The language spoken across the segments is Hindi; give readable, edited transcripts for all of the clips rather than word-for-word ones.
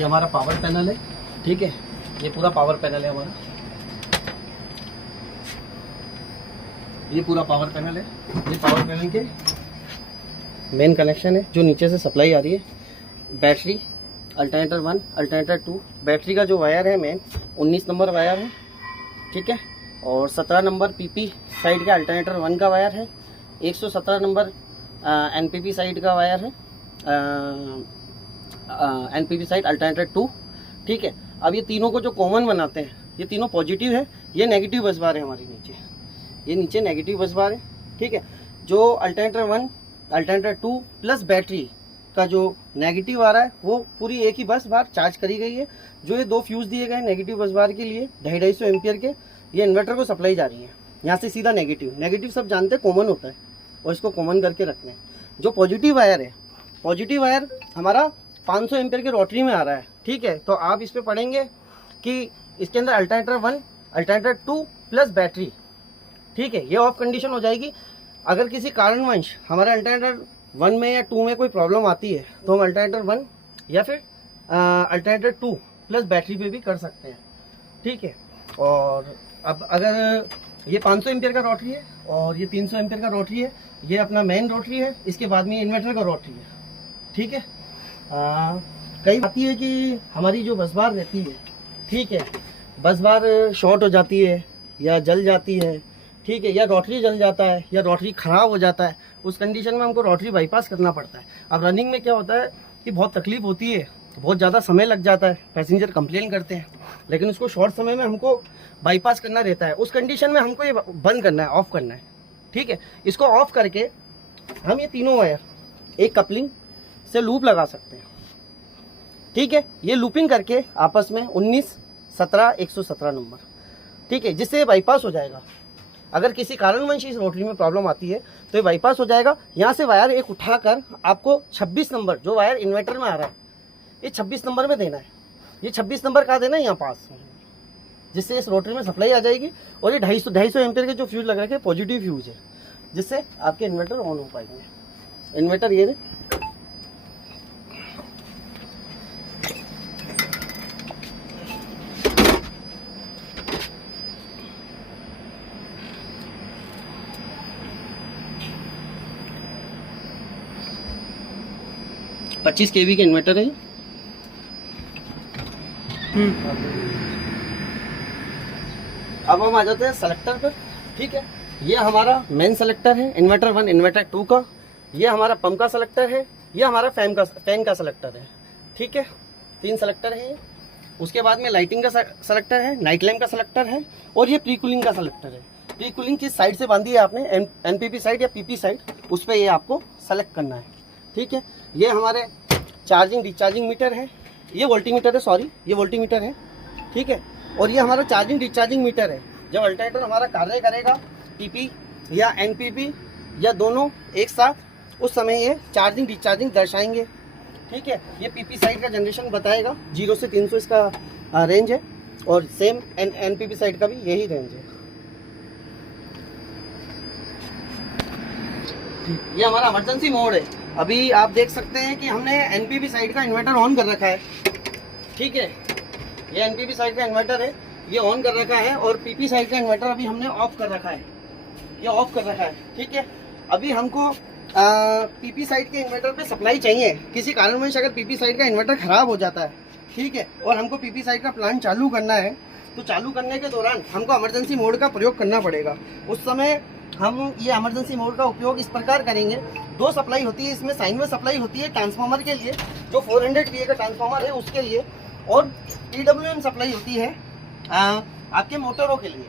ये हमारा पावर पैनल है, ठीक है। ये पूरा पावर पैनल है हमारा, ये पूरा पावर पैनल है। ये पावर पैनल के मेन कनेक्शन है जो नीचे से सप्लाई आ रही है। बैटरी अल्टरनेटर 1, अल्टरनेटर 2, बैटरी का जो वायर है मेन 19 नंबर वायर है, ठीक है। और 17 नंबर पीपी साइड का अल्टरनेटर 1 का वायर है। 117 नंबर एनपीपी साइड का वायर है, एनपीपी साइड अल्टरनेटर 2, ठीक है। अब ये तीनों को जो कॉमन बनाते हैं, ये तीनों पॉजिटिव है, ये नेगेटिव बस बार है हमारी नीचे, ये नीचे नेगेटिव बस बार है, ठीक है। जो अल्टरनेटर 1, अल्टरनेटर 2 प्लस बैटरी का जो नेगेटिव आ रहा है वो पूरी एक ही बस बार चार्ज करी गई है। जो ये 2 फ्यूज़ दिए गए नेगेटिव बस बार के लिए 250 एम्पियर के, ये इन्वर्टर को सप्लाई जा रही है। यहाँ से सीधा नेगेटिव सब जानते हैं कॉमन होता है और इसको कॉमन करके रखना है। जो पॉजिटिव वायर है, पॉजिटिव वायर हमारा 500 एम्पियर के रोटरी में आ रहा है, ठीक है। तो आप इस पर पढ़ेंगे कि इसके अंदर अल्टरनेटर 1, अल्टरनेटर 2 प्लस बैटरी, ठीक है, ये ऑफ कंडीशन हो जाएगी। अगर किसी कारणवश हमारे अल्टरनेटर 1 में या 2 में कोई प्रॉब्लम आती है तो हम अल्टरनेटर 1 या फिर अल्टरनेटर 2 प्लस बैटरी पे भी कर सकते हैं, ठीक है। और अब अगर ये 500 एम्पियर का रोटरी है और ये 300 एम्पियर का रोटरी है, ये अपना मेन रोटरी है, इसके बाद में इन्वर्टर का रोटरी है, ठीक है। कई आती है कि हमारी जो बस बार रहती है, ठीक है, बस बार शॉर्ट हो जाती है या जल जाती है, ठीक है, या रोटरी जल जाता है या रोटरी ख़राब हो जाता है। उस कंडीशन में हमको रोटरी बाईपास करना पड़ता है। अब रनिंग में क्या होता है कि बहुत तकलीफ होती है, बहुत ज़्यादा समय लग जाता है, पैसेंजर कंप्लेन करते हैं, लेकिन उसको शॉर्ट समय में हमको बाईपास करना रहता है। उस कंडीशन में हमको ये बंद करना है, ऑफ़ करना है, ठीक है। इसको ऑफ़ करके हम ये तीनों वायर एक कपलिंग से लूप लगा सकते हैं, ठीक है। ये लूपिंग करके आपस में 19, 17, 117 नंबर, ठीक है, जिससे बाईपास हो जाएगा। अगर किसी कारणवश इस रोटरी में प्रॉब्लम आती है तो ये बाईपास हो जाएगा। यहाँ से वायर एक उठाकर आपको 26 नंबर जो वायर इन्वर्टर में आ रहा है, ये 26 नंबर में देना है। ये 26 नंबर कहाँ देना है, यहाँ पास, जिससे इस रोटरी में सप्लाई आ जाएगी। और ये 250 एम्पियर के जो फ्यूज लग रखे हैं पॉजिटिव फ्यूज है, जिससे आपके इन्वर्टर ऑन हो पाएंगे। इन्वर्टर ये 25 kV के इन्वर्टर है। अब हम आ जाते हैं सेलेक्टर पर, ठीक है। ये हमारा मेन सेलेक्टर है इन्वर्टर 1, इन्वर्टर 2 का। ये हमारा पंप का सेलेक्टर है, ये हमारा फैन का सेलेक्टर है, ठीक है। 3 सेलेक्टर है। उसके बाद में लाइटिंग का सेलेक्टर है, नाइट लैम्प का सेलेक्टर है, और ये प्री कूलिंग का सेलेक्टर है। प्री कूलिंग किस साइड से बांधी है आपने, एनपीपी साइड या पीपी साइड, उस पर ये आपको सेलेक्ट करना है, ठीक है। ये हमारे चार्जिंग डिस्चार्जिंग मीटर है, ये वोल्टीमीटर है, सॉरी ये वोल्टीमीटर है, ठीक है। और ये हमारा चार्जिंग डिस्चार्जिंग मीटर है। जब अल्टरनेटर हमारा कार्य करेगा पीपी या एनपीपी या दोनों एक साथ, उस समय ये चार्जिंग डिस्चार्जिंग दर्शाएंगे, ठीक है। ये पीपी साइड का जनरेशन बताएगा, 0 से 300 इसका रेंज है, और सेम एनपीपी साइड का भी यही रेंज है। ये हमारा इमरजेंसी मोड है। अभी आप देख सकते हैं कि हमने एनपीपी साइड का इन्वर्टर ऑन कर रखा है, ठीक है। ये एनपीपी साइड का इन्वर्टर है, ये ऑन कर रखा है, और पीपी साइड का इन्वर्टर अभी हमने ऑफ कर रखा है, ये ऑफ कर रखा है, ठीक है। अभी हमको पीपी साइड के इन्वर्टर पे सप्लाई चाहिए। किसी कारणवश अगर पीपी साइड का इन्वर्टर ख़राब हो जाता है, ठीक है, और हमको पीपी साइड का प्लांट चालू करना है, तो चालू करने के दौरान हमको इमरजेंसी मोड का प्रयोग करना पड़ेगा। उस समय हम ये इमरजेंसी मोड का उपयोग इस प्रकार करेंगे। 2 सप्लाई होती है इसमें, साइन वेव सप्लाई होती है ट्रांसफार्मर के लिए, जो 400 VA का ट्रांसफार्मर है उसके लिए, और PWM सप्लाई होती है आपके मोटरों के लिए,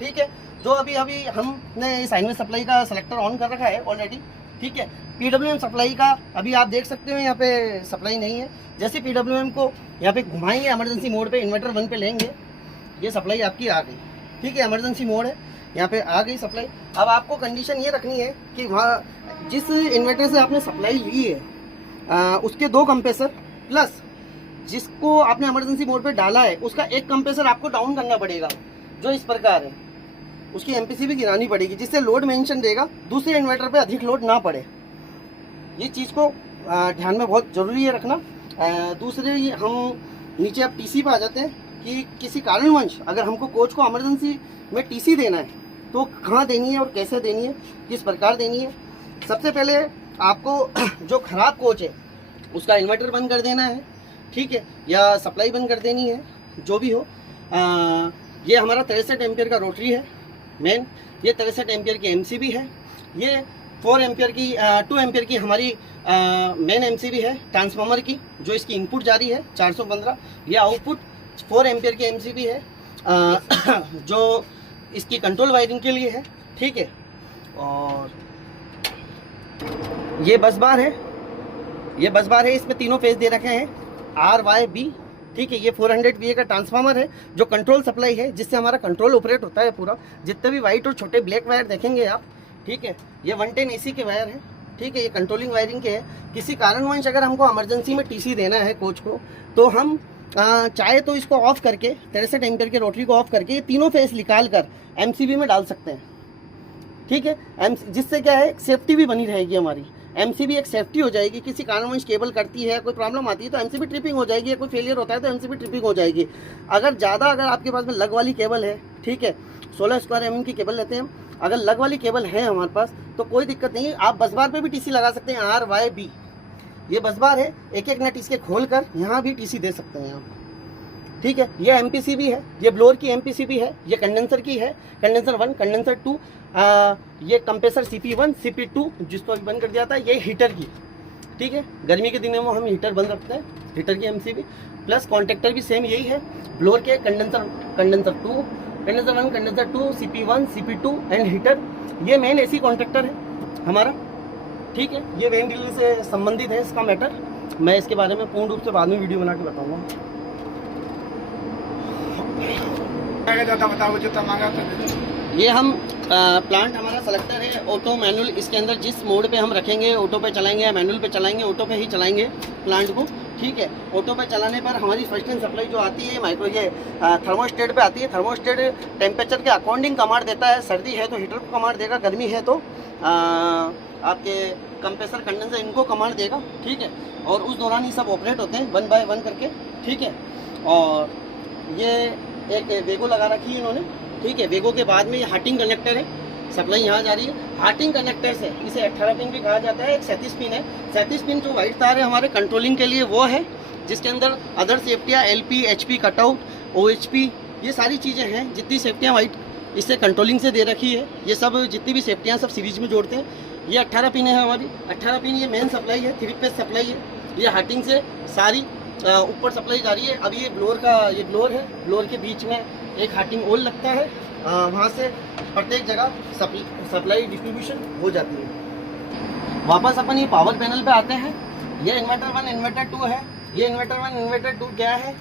ठीक है। जो अभी हमने साइन वेव सप्लाई का सेलेक्टर ऑन कर रखा है ऑलरेडी, ठीक है। PWM सप्लाई का अभी आप देख सकते हो यहाँ पे सप्लाई नहीं है। जैसे PWM को यहाँ पे घुमाएंगे इमरजेंसी मोड पे, इन्वर्टर 1 पे लेंगे, ये सप्लाई आपकी आ गई, ठीक है। इमरजेंसी मोड है, यहाँ पे आ गई सप्लाई। अब आपको कंडीशन ये रखनी है कि वहाँ जिस इन्वर्टर से आपने सप्लाई ली है उसके 2 कंप्रेसर प्लस जिसको आपने इमरजेंसी मोड पे डाला है उसका एक कंप्रेसर आपको डाउन करना पड़ेगा, जो इस प्रकार है। उसकी एमपीसी भी गिरानी पड़ेगी, जिससे लोड मेंशन देगा, दूसरे इन्वर्टर पे अधिक लोड ना पड़े। ये चीज़ को ध्यान में बहुत ज़रूरी है रखना। दूसरे हम नीचे अब टीसी पे आ जाते हैं कि किसी कारणवश अगर हमको कोच को इमरजेंसी में टीसी देना है तो कहाँ देनी है और कैसे देनी है, किस प्रकार देनी है। सबसे पहले आपको जो ख़राब कोच है उसका इन्वर्टर बंद कर देना है, ठीक है, या सप्लाई बंद कर देनी है, जो भी हो। ये हमारा 63 एम्पियर का रोटरी है मेन, ये 63 एम्पियर की एमसीबी है, ये 4 एम्पियर की 2 एम्पियर की हमारी मेन एमसीबी है ट्रांसफार्मर की, जो इसकी इनपुट जारी है 415। ये आउटपुट 4 एम्पियर की एमसीबी है जो इसकी कंट्रोल वायरिंग के लिए है, ठीक है। और ये बस बार है, ये बस बार है, इसमें तीनों फेज दे रखे हैं RYB, ठीक है। ये 400 VA का ट्रांसफार्मर है जो कंट्रोल सप्लाई है, जिससे हमारा कंट्रोल ऑपरेट होता है पूरा। जितने भी वाइट और छोटे ब्लैक वायर देखेंगे आप, ठीक है, ये 110 AC के वायर है, ठीक है, ये कंट्रोलिंग वायरिंग के है। किसी कारणवश अगर हमको इमरजेंसी में टीसी देना है कोच को, तो हम चाहे तो इसको ऑफ करके 63 एम्पियर के रोटरी को ऑफ करके ये तीनों फेस निकाल कर एमसीबी में डाल सकते हैं, ठीक है। जिससे क्या है, सेफ्टी भी बनी रहेगी हमारी। एमसीबी एक सेफ्टी हो जाएगी, किसी कारणवश केबल करती है, कोई प्रॉब्लम आती है तो एमसीबी ट्रिपिंग हो जाएगी, या कोई फेलियर होता है तो एमसीबी ट्रिपिंग हो जाएगी। अगर आपके पास में लग वाली केबल है, ठीक है, 16 स्क्वायर mm की केबल लेते हैं, अगर लग वाली केबल है हमारे पास तो कोई दिक्कत नहीं, आप बस बार पे भी टीसी लगा सकते हैं RYB। ये बस बार है, एक एक नट इसके खोल कर यहाँ भी टीसी दे सकते हैं आप, ठीक है। ये एमपीसीबी है, ये ब्लोअर की एमपीसीबी है, ये कंडेंसर की है, कंडेंसर 1, कंडेंसर 2, ये कंप्रेसर CP1 CP2 जिसको अभी बंद कर दिया था, ये हीटर की, ठीक है। गर्मी के दिनों में हम हीटर बंद रखते हैं, हीटर की एमसीबी प्लस कॉन्टेक्टर भी सेम यही है, ब्लोअर के condenser 2, condenser 1, condenser 2, CP1 CP2 and heater. ये मेन एसी कॉन्ट्रैक्टर है हमारा, ठीक है। ये वेन ड्रिल से संबंधित है इसका मैटर, मैं इसके बारे में पूर्ण रूप से बाद में वीडियो बना के बताऊँगा। ये हम प्लांट हमारा सेलेक्टर है ऑटो मैनुअल, इसके अंदर जिस मोड पे हम रखेंगे, ऑटो पे चलाएंगे या मैनुअल पे चलाएंगे, ऑटो पे ही चलाएंगे प्लांट को, ठीक है। ऑटो पे चलाने पर हमारी फर्स्ट एंड सप्लाई जो आती है माइक्रो ये थर्मोस्टेट पे आती है। थर्मोस्टेट टेम्परेचर के अकॉर्डिंग कमांड देता है, सर्दी है तो हीटर को कमांड देगा, गर्मी है तो आपके कंप्रेसर कंडेंसर इनको कमांड देगा, ठीक है। और उस दौरान ये सब ऑपरेट होते हैं 1 बाय 1 करके, ठीक है। और ये एक वेगो लगा रखी है इन्होंने, ठीक है। वेगो के बाद में ये हार्टिंग कनेक्टर है, सप्लाई यहाँ जा रही है हार्टिंग कनेक्टर से। इसे 18 पिन भी कहा जाता है, एक 37 पिन है। 37 पिन जो वाइट तार है हमारे कंट्रोलिंग के लिए वो है, जिसके अंदर अदर सेफ्टियाँ LP HP कटआउट OHP ये सारी चीज़ें हैं। जितनी सेफ्टियाँ वाइट इससे कंट्रोलिंग से दे रखी है, ये सब जितनी भी सेफ्टियाँ सब सीरीज में जोड़ते हैं। ये 18 पिन है हमारी, 18 पिन ये मेन सप्लाई है, 3 फेज सप्लाई है। ये हार्टिंग से सारी ऊपर सप्लाई जा रही है। अब ये ब्लोअर का, ये ब्लोअर है, ब्लोअर के बीच में एक हार्टिंग ओल लगता है, वहाँ से प्रत्येक जगह सप्लाई डिस्ट्रीब्यूशन हो जाती है। वापस अपन ये पावर पैनल पे आते हैं। ये इन्वर्टर 1 इन्वर्टर 2 है। ये इन्वर्टर 1 इन्वर्टर 2 क्या है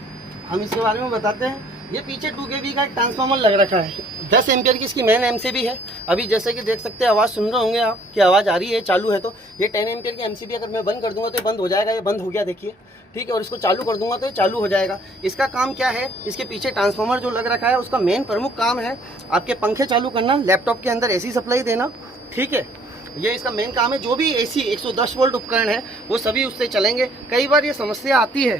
हम इसके बारे में बताते हैं। ये पीछे 2 kV का एक ट्रांसफार्मर लग रखा है, 10 एम्पियर की इसकी मेन एमसीबी है। अभी जैसे कि देख सकते हैं, आवाज़ सुन रहे होंगे आप कि आवाज़ आ रही है, चालू है। तो ये 10 एम्पियर की एमसीबी अगर मैं बंद कर दूंगा तो ये बंद हो जाएगा, ये बंद हो गया देखिए, ठीक है। और इसको चालू कर दूंगा तो ये चालू हो जाएगा। इसका काम क्या है, इसके पीछे ट्रांसफार्मर जो लग रखा है उसका मेन प्रमुख काम है आपके पंखे चालू करना, लैपटॉप के अंदर AC सप्लाई देना, ठीक है। ये इसका मेन काम है। जो भी AC 110 वोल्ट उपकरण है वो सभी उससे चलेंगे। कई बार ये समस्या आती है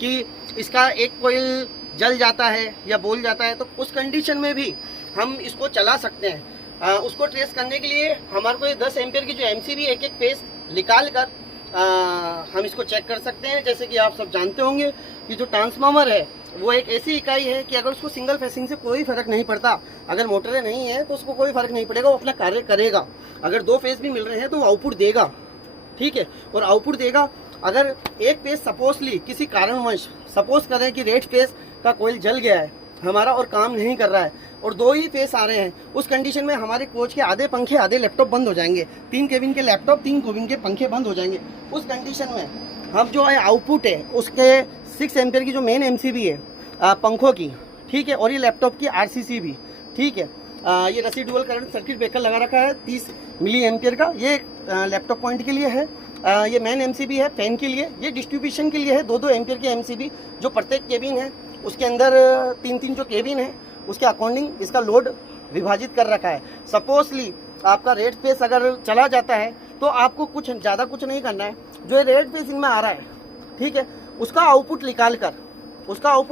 कि इसका एक कोयल जल जाता है या बोल जाता है, तो उस कंडीशन में भी हम इसको चला सकते हैं। उसको ट्रेस करने के लिए हमारे को ये 10 एम्पियर की जो एमसीबी एक एक फेस निकाल कर हम इसको चेक कर सकते हैं। जैसे कि आप सब जानते होंगे कि जो ट्रांसफार्मर है वो एक ऐसी इकाई है कि अगर उसको सिंगल फेसिंग से कोई फर्क नहीं पड़ता, अगर मोटरें नहीं है तो उसको कोई फर्क नहीं पड़ेगा, वो अपना कार्य करेगा। अगर 2 फेस भी मिल रहे हैं तो वो आउटपुट देगा, ठीक है। और आउटपुट देगा। अगर एक फेस सपोजली किसी कारणवश सपोज करें कि रेड फेस का कोयल जल गया है हमारा और काम नहीं कर रहा है और 2 ही फेस आ रहे हैं, उस कंडीशन में हमारे कोच के आधे पंखे आधे लैपटॉप बंद हो जाएंगे। 3 केबिन के लैपटॉप 3 केबिन के पंखे बंद हो जाएंगे। उस कंडीशन में हम जो है आउटपुट है उसके 6 एम्पियर की जो मेन एमसीबी है पंखों की, ठीक है। और ये लैपटॉप की RCC भी, ठीक है। ये रेसिडुअल करंट सर्किट ब्रेकर लगा रखा है 30 मिली एम्पियर का। ये लैपटॉप पॉइंट के लिए है। ये मेन एमसीबी है फैन के लिए। ये डिस्ट्रीब्यूशन के लिए है 2-2 एम्पियर की एमसीबी, जो प्रत्येक केबिन है उसके अंदर 3-3 जो केबिन है उसके अकॉर्डिंग इसका लोड विभाजित कर रखा है। सपोजली आपका रेड फेस अगर चला जाता है तो आपको कुछ ज़्यादा कुछ नहीं करना है। जो रेड फेसिंग में आ रहा है, ठीक है, उसका आउटपुट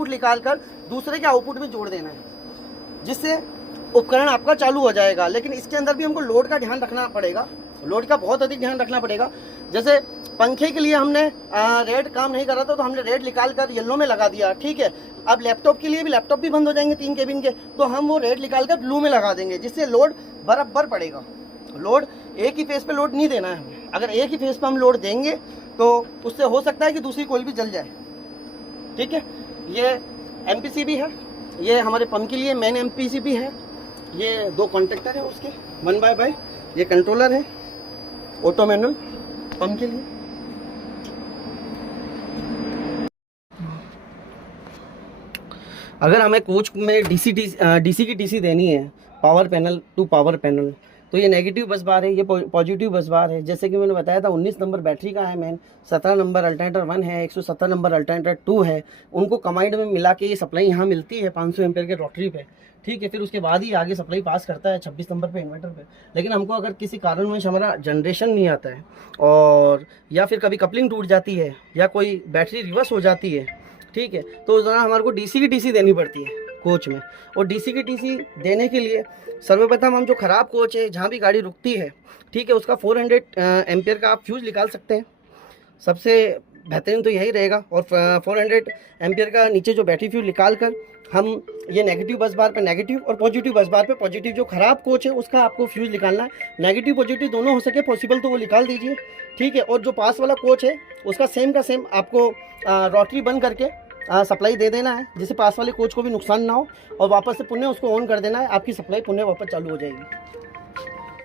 निकाल कर दूसरे के आउटपुट में जोड़ देना है, जिससे उपकरण आपका चालू हो जाएगा। लेकिन इसके अंदर भी हमको लोड का ध्यान रखना पड़ेगा, लोड का बहुत अधिक ध्यान रखना पड़ेगा। जैसे पंखे के लिए हमने रेड काम नहीं कर रहा था तो हमने रेड निकाल कर येलो में लगा दिया, ठीक है। अब लैपटॉप के लिए भी, लैपटॉप भी बंद हो जाएंगे 3 केबिन के, तो हम वो रेड निकाल कर ब्लू में लगा देंगे, जिससे लोड बराबर पड़ेगा। लोड एक ही फेस पे लोड नहीं देना है हमें। अगर एक ही फेस पे हम लोड देंगे तो उससे हो सकता है कि दूसरी कोयल भी जल जाए, ठीक है। ये एमपीसीबी है, ये हमारे पंप के लिए मेन एमपीसीबी है। ये 2 कॉन्टेक्टर है उसके 1/5। ये कंट्रोलर है ऑटो मैनुअल पंप के लिए। अगर हमें कोच में डीसी की डीसी देनी है power panel to power panel, तो ये नेगेटिव बस बार है, ये पॉजिटिव बस बार है। जैसे कि मैंने बताया था 19 नंबर बैटरी का है मेन, 17 नंबर अल्टरनेटर 1 है, 170 नंबर अल्टरनेटर 2 है। उनको कमांड में मिला के ये सप्लाई यहाँ मिलती है 500 एम्पेयर के रोटरी पे, ठीक है। फिर उसके बाद ही आगे सप्लाई पास करता है 26 नंबर पे इन्वर्टर पे। लेकिन हमको अगर किसी कारणवश हमारा जनरेशन नहीं आता है, और या फिर कभी कपलिंग टूट जाती है या कोई बैटरी रिवर्स हो जाती है, ठीक है, तो उस दौरान हमारे को डीसी की डीसी देनी पड़ती है कोच में। और डीसी की डीसी देने के लिए सर्वप्रथम हम जो ख़राब कोच है जहाँ भी गाड़ी रुकती है, ठीक है, उसका 400 एम्पियर का आप फ्यूज़ निकाल सकते हैं, सबसे बेहतरीन तो यही रहेगा। और 400 एम्पियर का नीचे जो बैटरी फ्यूज़ निकाल कर हम ये नेगेटिव बस बार पे नेगेटिव और पॉजिटिव बस बार पे पॉजिटिव, जो ख़राब कोच है उसका आपको फ्यूज़ निकालना है। नेगेटिव पॉजिटिव दोनों हो सके पॉसिबल तो वो निकाल दीजिए, ठीक है। और जो पास वाला कोच है उसका सेम का सेम आपको रोटरी बंद करके सप्लाई दे देना है, जिससे पास वाले कोच को भी नुकसान ना हो, और वापस से पुनः उसको ऑन कर देना है, आपकी सप्लाई पुनः वापस चालू हो जाएगी।